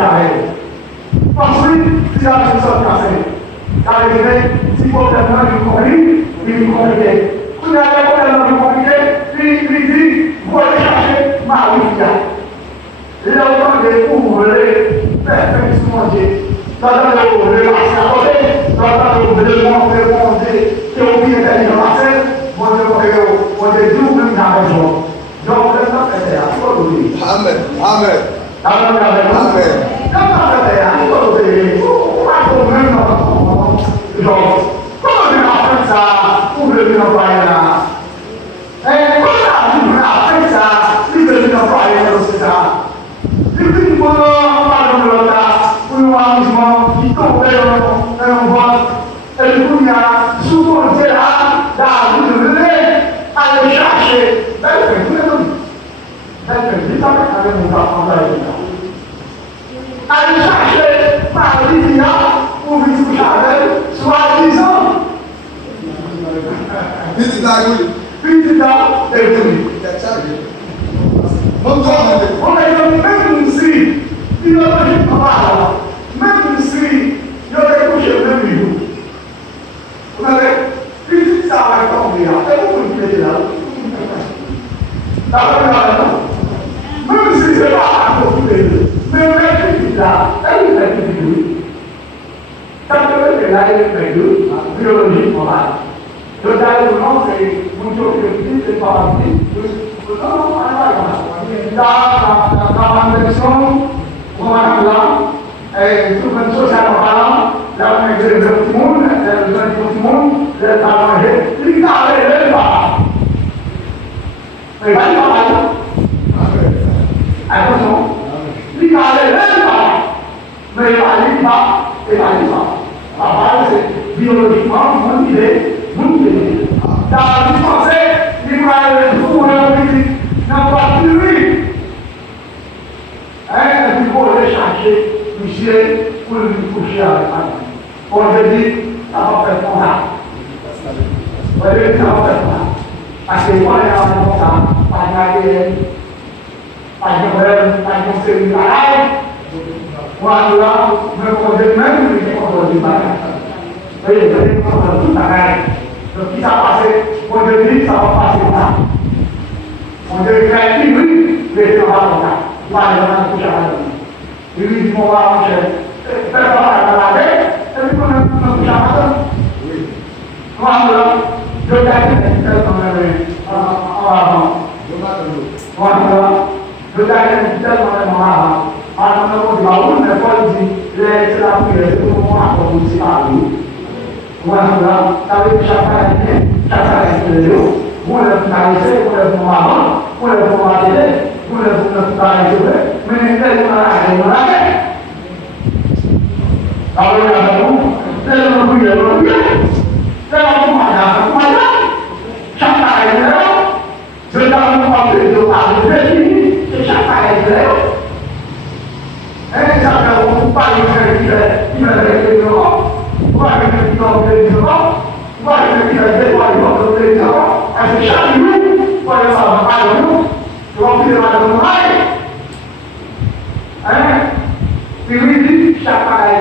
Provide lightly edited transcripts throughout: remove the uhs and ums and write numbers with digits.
jamais. Ensuite, si la personne cassée, car si le problème est compliqué, il est compliqué. Quand il y a un problème compliqué, il dit, vous allez chercher ma vie. Il y a autant de vous voulez faire ce Dieu. Dans le relaxer à côté, dans le demander que vous bien faire une relaxer, mon Dieu, double la raison. Donc, le temps est là, il faut le dire. Amen. Amen. Amen. Amen. Comment on a fait ça pour le employer là? Et comment on a fait ça pour le employer là? C'est ça. Depuis que nous parlons de l'autre, pour nous amusement, qui tombe dans un vote, et du coup, il y a souvent des là, dans le relais, à le chercher. Belle fête, vous l'avez dit. Belle fête, vous avez mon employé là. Aller chercher par l'Ivina pour vivre sous Chanel, soi-disant. Visita, oui. Visita et oui. On a dit même si il n'y a pas même si il y a des couches de même niveau. Vous avez visite ça va tomber là. Et vous pouvez le là. Même si ce n'est pas à côté de mais même là, elle est individuelle. Ça peut être là, elle est biologique morale. Le diagnostic, c'est mon objectif, c'est pas la vie. Dans la réflexion, on va là, et tout le social parlant, là on est le petit monde, le petit monde, le talent, il n'arrive pas. Mais il va y avoir. Attention. Il n'arrive pas, mais il n'arrive pas, il n'arrive pas. La base, c'est biologiquement, motivé. Dans la vie française, il va aller pour la musique, n'a pas plus lui. Il faut aller chercher, monsieur, pour lui coucher avec lui. On lui dit, ça va faire comme ça. On lui dit, ça va faire comme ça. Parce que moi, il y a un comme ça, pas de guerre. Pas de problème, pas de série pareil. Moi, là, je me connais même, je me connais pas. Oui, je me connais tout pareil. Donc, qui ça passe? On dit, ça va passer là. On dit, créatif, oui, mais ça va comme ça. Moi, je vais coucher avec lui. Il lui dit, on va coucher. Fais pas la tête, et puis on va coucher avec lui. Oui. Moi, là, je vais être en avant. Moi, là, je vais être en avant. Alors, on dit, on ne peut pas dire, c'est la prière, c'est pour moi, comme vous dites, voilà, ça veut dire chaque année, vous le finalisez, vous le faites avant, vous le faites à télé, vous le finalisez, mais tel qu'on a la tête. Alors, tel qu'on a la tel qu'on a chaque année, je ne pas plus de parler, c'est chaque année. Et ça fait on ne pas le faire, il me fait voilà le temps de l'événement, voilà le temps de l'événement, et c'est chaque jour, voilà ça va pas de nous, tu vas filer mal de nous. Et lui dit, chaque pareil,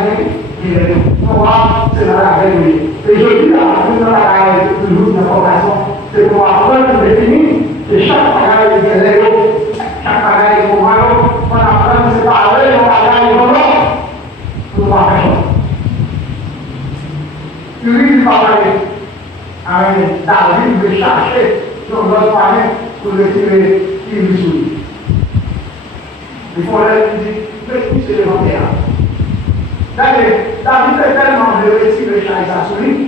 il est moi, c'est dans la réunion. Et je dis là, c'est dans la réunion, toujours une information, c'est pour apprendre le définir, c'est chaque pareil, il est là, chaque pareil, pour moi, on apprend à se parler, on parle, on parle, pour voir quelque chose. Tu lui vas parler. David veut chercher sur votre famille pour le tirer qui lui sourit. Il faut lui dire, mais c'est le vendeur. David est tellement de récit de Chaïsa souris.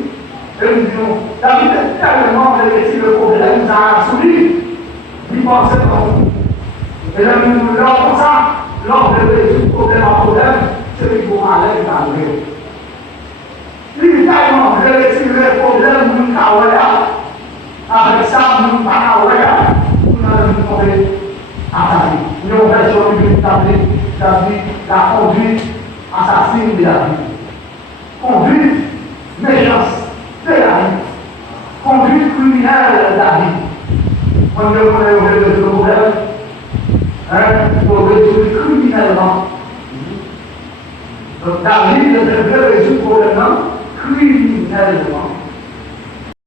Et nous disons, David est tellement de récit de problème, il a souris. Il pensait comme et là, nous l'avons comme ça, lors de résoudre problème à problème, c'est qu'il faut aller dans le réseau. Il y a un problème avec ça, nous pas nous avons version biblique David la conduite assassine de la vie. Conduite méchance de la vie. Conduite criminelle de la vie. On ne connaît le problème pour résoudre criminellement. Donc David devait résoudre le problème criminellement.